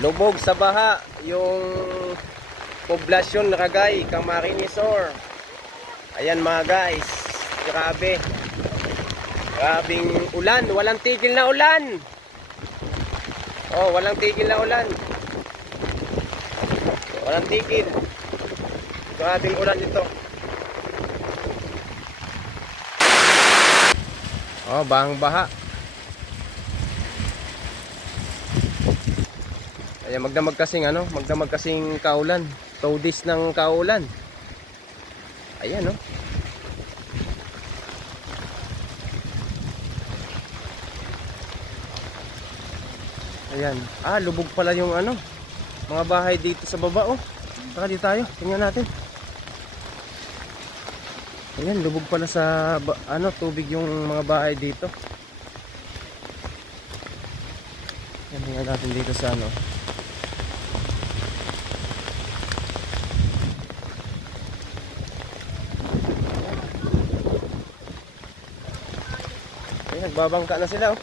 Lubog sa baha yung poblasyon Ragay, Camarines-Sur. Ayan mga guys, grabe. Grabing ulan, walang tigil na ulan. Oh, walang tigil na ulan. Walang tigil. Grabing ulan ito. Oh, bahang-baha. Ayan, magdamag kasing kaulan. 2 days ng kaulan. Ayan, oh. Ayan. Lubog pala yung mga bahay dito sa baba, oh. Saka dito tayo, tingnan natin. Ayan, lubog pala sa tubig yung mga bahay dito. Ayan, tingnan natin dito sa Ayan, nagbabangka na sila, oh.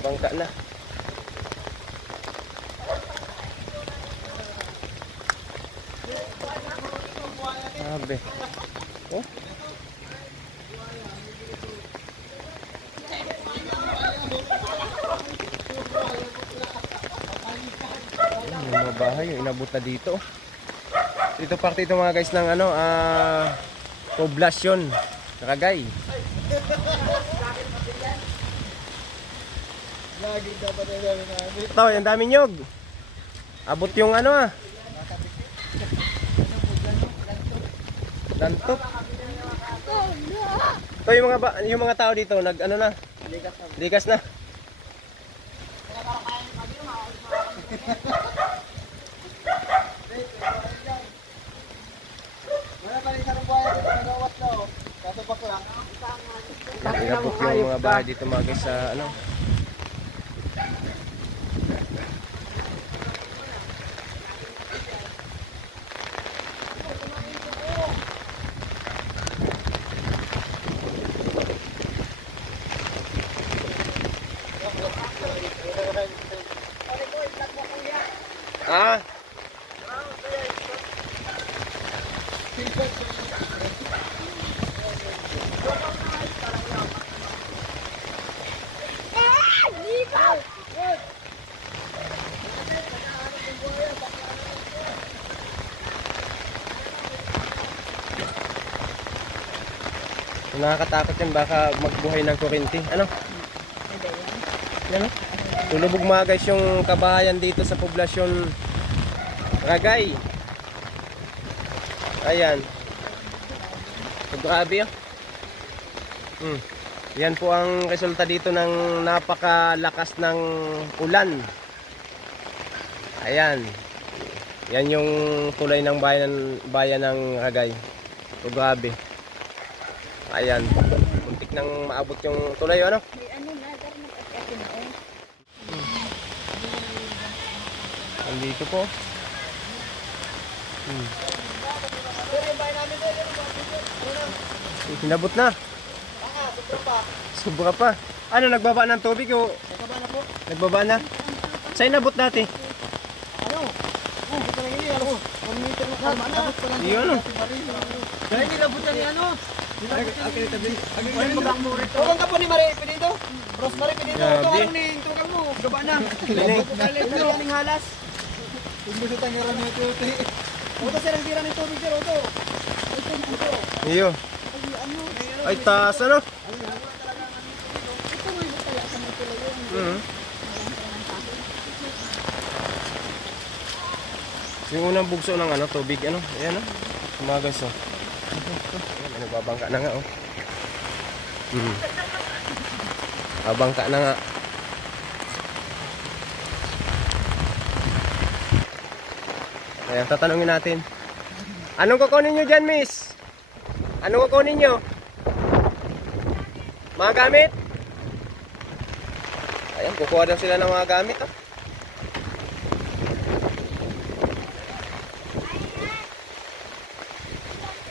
Bangka na. Sabi. Oh. Yung mga bahay yung inabot na dito. Dito parte ito mga guys ng poblasyon Ragay. Ito, yung dami nyog. Abot yung Dantot. Ito yung mga tao dito na. Likas na. Inabot yung mga bahay dito mga guys sa nakakatakot yan, baka magbuhay ng kuryente. Ano? Tulubog mga guys yung kabahayan dito sa poblasyon Ragay. Ayan. Grabe, oh. Yan po ang resulta dito ng napakalakas ng ulan. Ayan. Yan yung tulay ng bayan ng Ragay. Grabe. Ayan, muntik nang maabot yung tulay, ano? Andito po. Hinabot na. Sobra pa. Nagbaba ng tubig o? Nagbaba na po. Nagbaba na? Saan inabot natin? Iyon, dahil nilabot na ni Huwag ka po ni Marie Pinido. Rosemary Pinido. Ito ni intugan mo. Gaba na. Ito ang halas. Tumbuso tayo rin ito. Oto silang tira ng tubig sir. Oto. Iyo. Ay taas ano? Yung unang bugso ng tubig ayan Sumagas Ayan, babangka na nga Babangka na nga. Ayan, tatanungin natin. Anong kukunin nyo dyan, miss? Anong kukunin nyo? Mga gamit? Ayan, kukuha daw sila ng mga gamit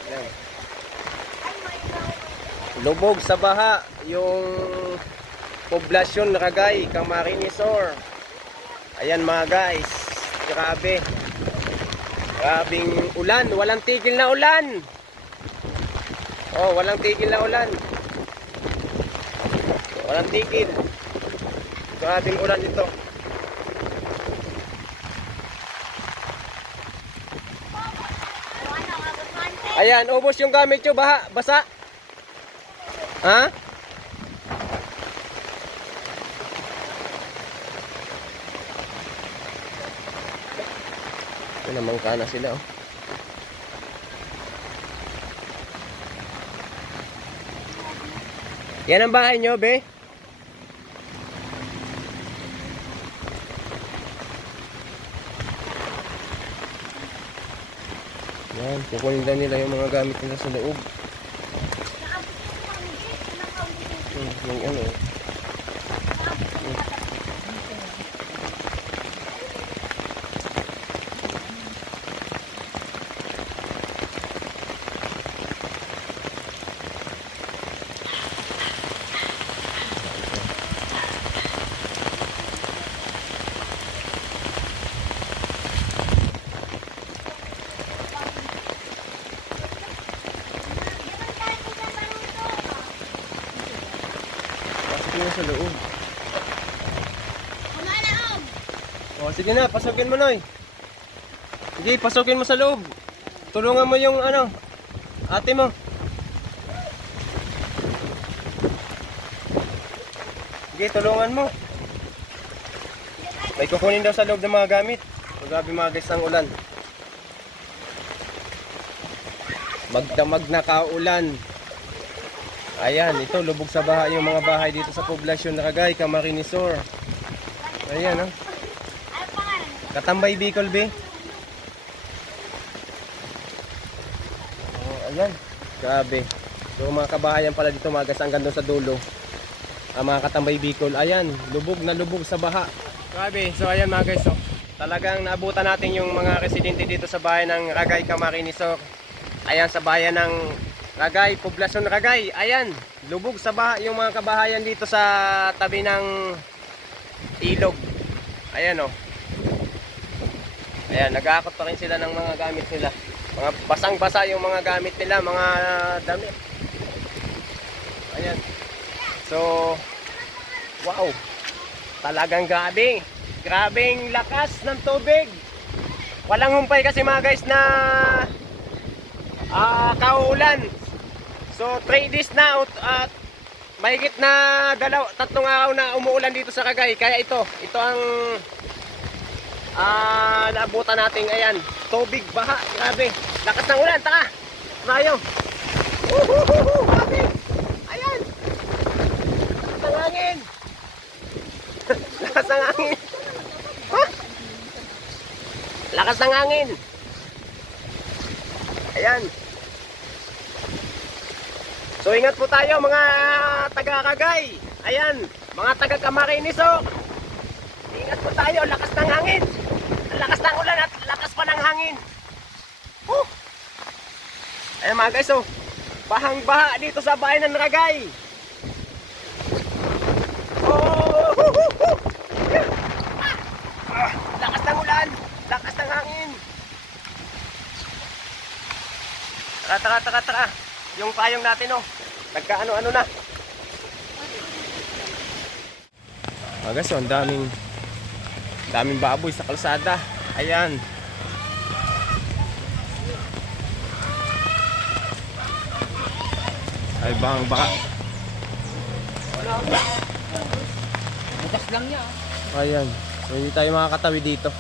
Ayan. Lubog sa baha yung poblasyon Ragay, Camarines Sur. Ayan mga guys, grabe. Grabing ulan, walang tigil na ulan. Oh, walang tigil na ulan. Walang tigil. Grabing ulan ito. Ayan, ubos yung gamit nyo, baha, basa. Ha? Ito naman kana sila, oh. Yan ang bahay nyo, be? Yan, kukunin daw nila yung mga gamit nila sa loob. Yung ano. Pasok sa loob. Oh, sige na, pasukin mo, Noy. Sige, pasukin mo sa loob. Tulungan mo yung ano, ate mo. Sige, tulungan mo. May kukunin daw sa loob ng mga gamit. Grabe mga guys ng ulan. Magdamag na kaulan. Ayan, ito lubog sa baha yung mga bahay dito sa poblasyon Ragay, Camarines Sur. Ayan, oh. Katambay Bicol, be. Oh, ayan. Grabe. So mga kabahayan pala dito mga guys hanggang doon sa dulo. Ang mga Katambay Bicol, ayan, lubog na lubog sa baha. Grabe. So ayan mga guys, oh. Talagang naabutan natin yung mga residente dito sa bahay ng Ragay, Camarines Sur. Ayan sa bayan ng Ragay, poblasyon Ragay. Ayan, lubog sa baha yung mga kabahayan dito sa tabi ng ilog. Ayan, oh. Ayan, nag-aakot pa rin sila ng mga gamit nila. Mga basang-basa yung mga gamit nila, mga damit. Ayan. So, wow. Talagang grabe. Grabing lakas ng tubig. Walang humpay kasi mga guys na kauulan. So 3 days na at mahigit na 3 araw na umuulan dito sa Ragay. Kaya ito ang naabutan natin. Ayan, tubig, baha, grabe. Lakas ng ulan, taka. Tayo. Grabe. Ayan. Lakas ng hangin. Lakas ng hangin. Ha? Lakas ng hangin. Ayan. So ingat po tayo mga taga-Ragay. Ayan, mga taga-Camarines Sur. Ingat po tayo, lakas ng hangin. Lakas ng ulan at lakas pa ng hangin. Ayan mga guys, oh. Bahang-baha dito sa bayan ng Ragay. Lakas ng ulan, lakas ng hangin. Tara. Yung payong natin, oh. Nagkaano-ano na. Guys, oh, ang daming baboy sa kalsada. Ayan. Ay, baka. Bukas lang niya. Ayan. So, hindi tayo makakatawi dito.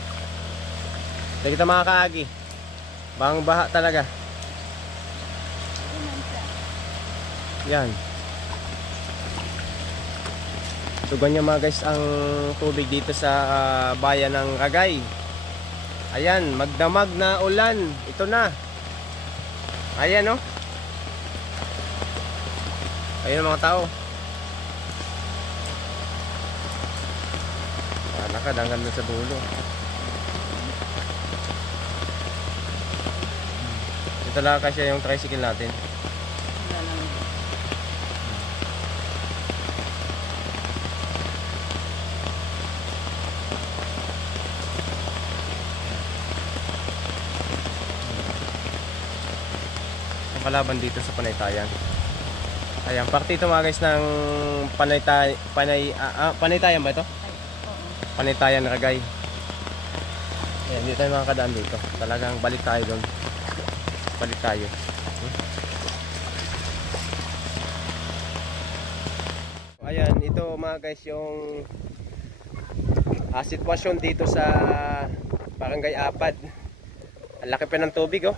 Hindi kita makakaagi. Baha talaga. Yan. So ganyan mga guys ang tubig dito sa bayan ng Ragay. Ayan, magdamag na ulan. Ito na. Ayan, oh. Ayan mga tao. Nakadanggan na sa dulo. Ito lang kasi yung tricycle natin. kalaban dito sa Panaytayan. Ayan, parte ito mga guys ng Panaytayan ba ito? Panaytayan Ragay. Ayan, dito tayo makakadaan dito. Talagang balik tayo doon. Balik tayo. Ayan, ito mga guys yung sitwasyon dito sa Barangay Apad. Ang laki pa ng tubig oh.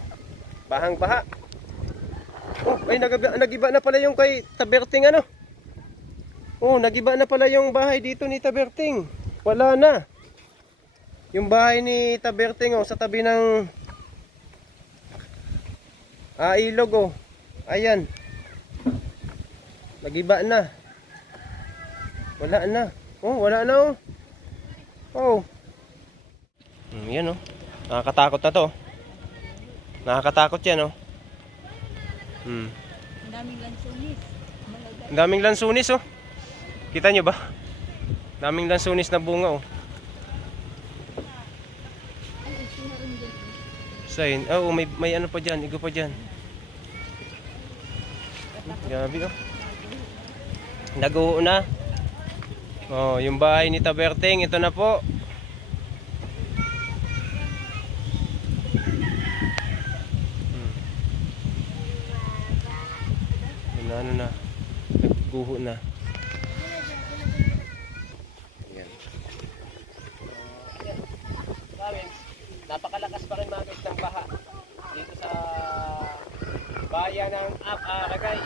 Bahang baha. Oh, ay nagiba na pala yung kay Taberting ano. Oh, nagiba na pala yung bahay dito ni Taberting. Wala na. Yung bahay ni Taberting oh, sa tabi ng ilog oh. Ayan. Nagiba na. Wala na. Oh, wala na oh. Oh. Yan oh. Nakakatakot na to. Nakakatakot yan oh. Ang daming lansunis. Ang daming lansunis oh. Kita nyo ba? Daming lansunis na bunga oh. Ay, sinarin din. Sign. Oh, may ano pa dyan. Igo pa dyan. Grabe oh. Naguho na. Oh, yung bahay ni Taberting. Ito na po. Ano na, nagguho na. Ayan. Napakalakas pa rin mga guys ng baha dito sa bayan ng Ragay.